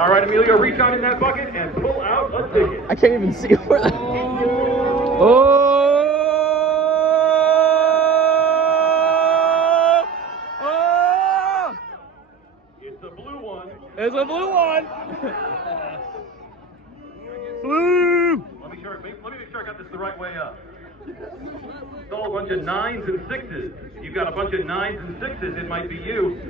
All right, Emilio, reach out in that bucket and pull out a ticket. I can't even see where that. Oh! Oh! It's a blue one. It's a blue one. Blue. Let me make sure I got this the right way up. It's all a bunch of 9s and 6s. If you've got a bunch of 9s and 6s, it might be you.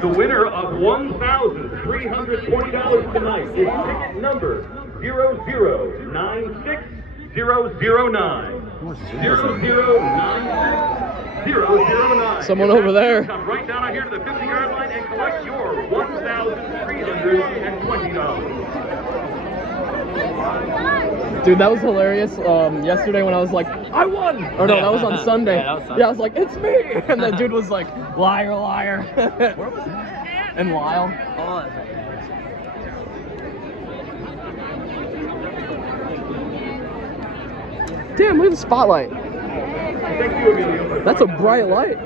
The winner of $1,320 tonight is ticket number 0096009. 0096009. Someone over there. Come right down out here to the 50-yard line and collect your $1,320. Dude, that was hilarious. Yesterday when I was like, I won! Or no, that was on Sunday. Yeah, that was Sunday. Yeah, I was like, it's me! And the dude was like, liar, liar. Where was that? And Lyle. Oh, Damn, look at the spotlight. Thank you, Emilio. That's a bright light.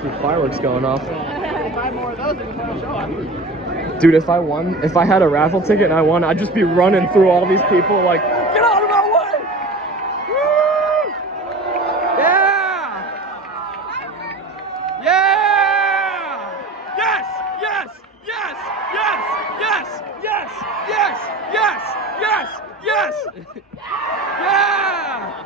Some fireworks going off. Dude, if I had a raffle ticket and I won, I'd just be running through all these people like, get out of my way! Woo! Yeah! Yeah! Yes! Yes! Yes! Yes! Yes! Yes! Yes! Yes! Yes! Yes! Yeah!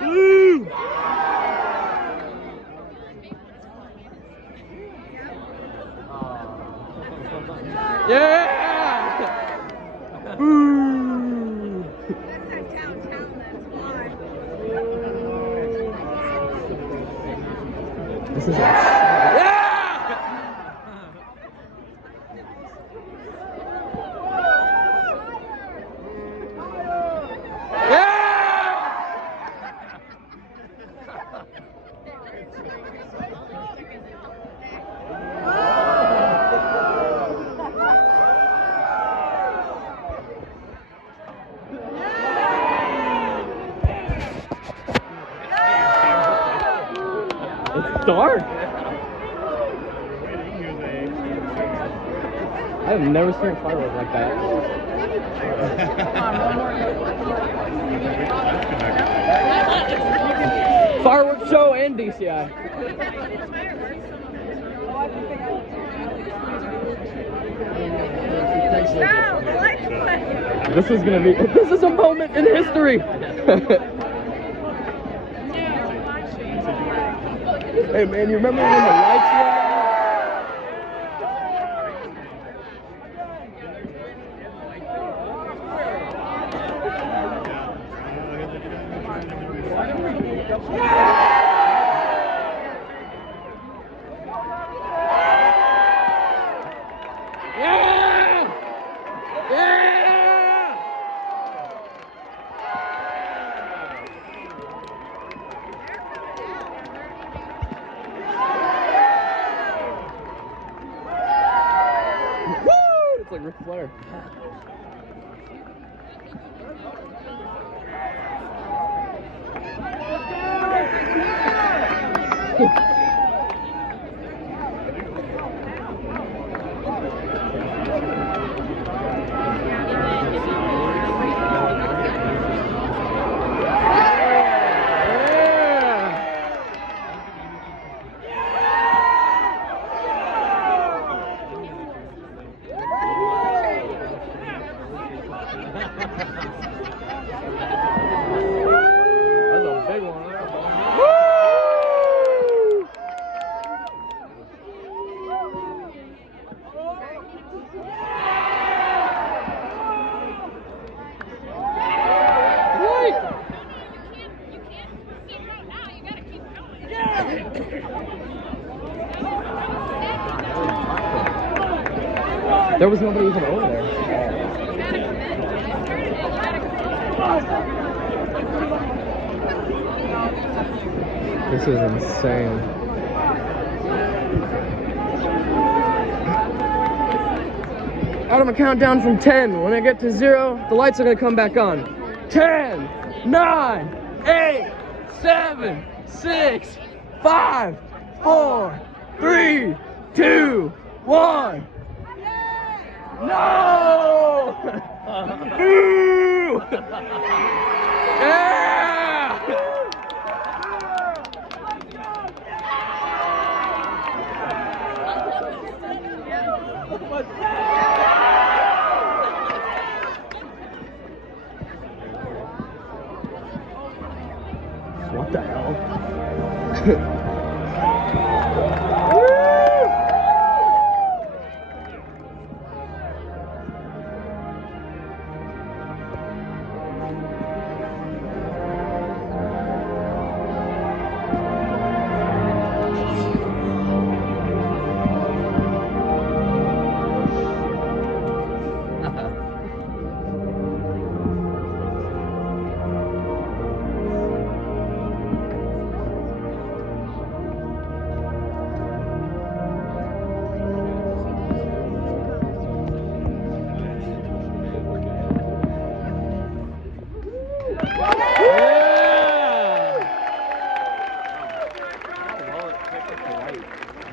Woo! Yeah! Woo! This is yeah! It's dark. I've never seen fireworks like that. Fireworks show and DCI. This is a moment in history. Hey man, you remember when the lights went out? It's like Ric Flair. That's a big one. Woo! Right. There was nobody even over there. This is insane. I'm gonna count down from 10. When I get to 0, the lights are gonna come back on. 10, 9, 8, 7, 6, 5, 4, 3, 2, 1. No! Boo! Yeah! What the hell?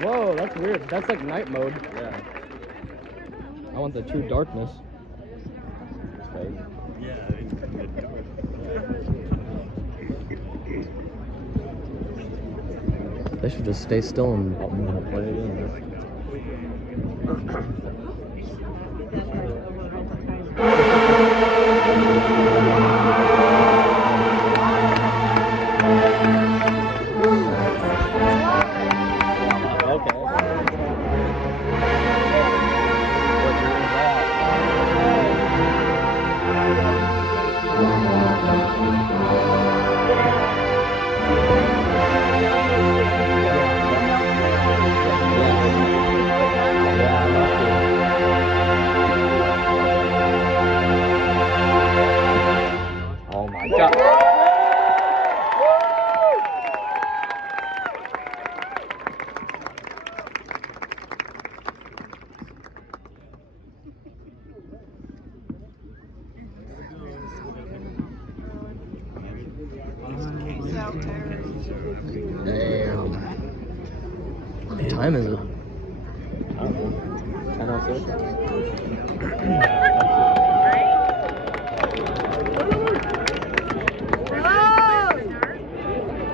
Whoa, that's weird. That's like night mode. Yeah. I want the true darkness. Yeah. They should just stay still and Play it in. oh my god. Damn. What time is it? I don't know. 10:06.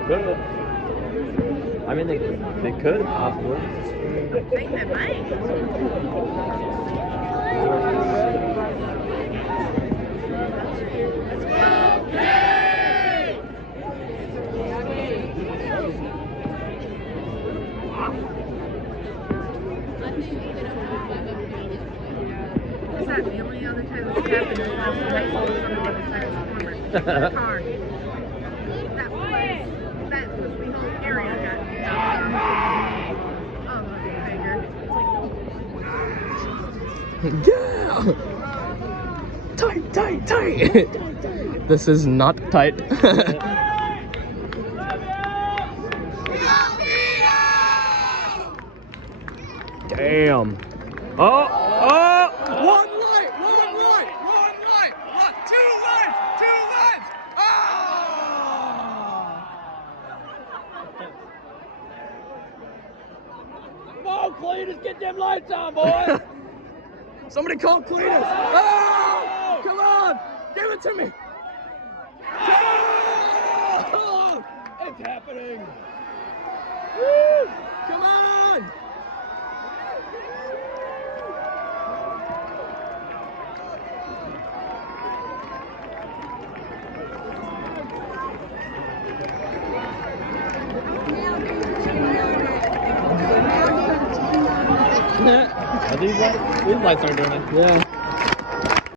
Could. I mean, they could possibly. I think they might. Is that the only other time this happened is last high school on the other side of the corner? Car. That was the whole area got oh, bigger. Yeah! Tight, tight, tight! This is not tight. Damn. Oh! Oh! One light! One light! One light! Two lights! Two lights! Oh! Come on, Cletus, get them lights on, boys! Somebody call Cletus! Oh! Come on! Give it to me! Oh! It's happening! Woo! Come on! Are these lights? These lights aren't doing it. Yeah.